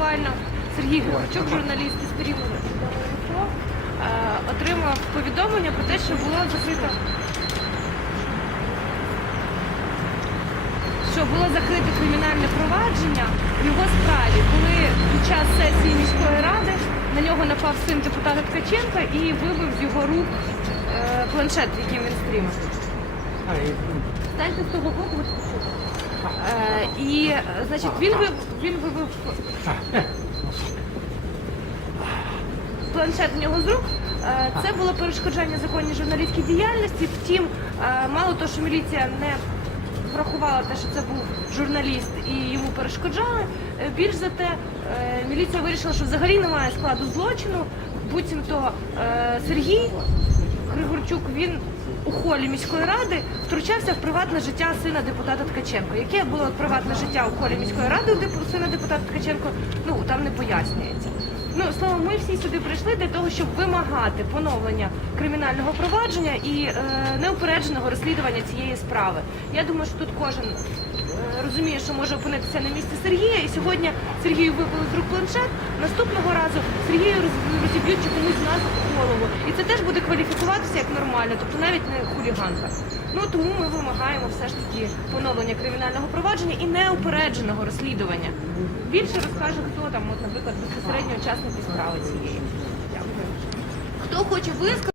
буквально Сергій Григорчук, журналіст із сторінки е, отримав повідомлення про те, що було закрито. Що було закрите кримінальне провадження в його справі, коли під час сесії міської ради на нього напав син депутата Ткаченка і вибив з його рук е, планшет, яким він стрімав. Станьте з того боку, ви. Е, і, значить, він вибив, він вибив планшет в нього з рук. Е, Це було перешкоджання законній журналістській діяльності. Втім, е, мало того, що міліція не врахувала те, що це був журналіст і йому перешкоджали. е, Більш за те, е, міліція вирішила, що взагалі немає складу злочину. Буцімто е, Сергій Григорчук він у холі міської ради втручався в приватне життя сина депутата Ткаченко. Яке було приватне життя у холі міської ради у сина депутата Ткаченко, ну там не пояснюється. Ну словом, ми всі сюди прийшли для того, щоб вимагати поновлення кримінального провадження і е, неупередженого розслідування цієї справи. Я думаю, що тут кожен розуміє, що може опинитися на місці Сергія, і сьогодні Сергію випали з рук планшет. Наступного разу Сергію розіб'ють чи комусь нас голову. І це теж буде кваліфікуватися як нормально, тобто навіть не хуліганка. Ну тому ми вимагаємо все ж таки поновлення кримінального провадження і неупередженого розслідування. Більше розкаже хто там, от, наприклад, безпосередньо учасники справи цієї. Дякую. Хто хоче висказати?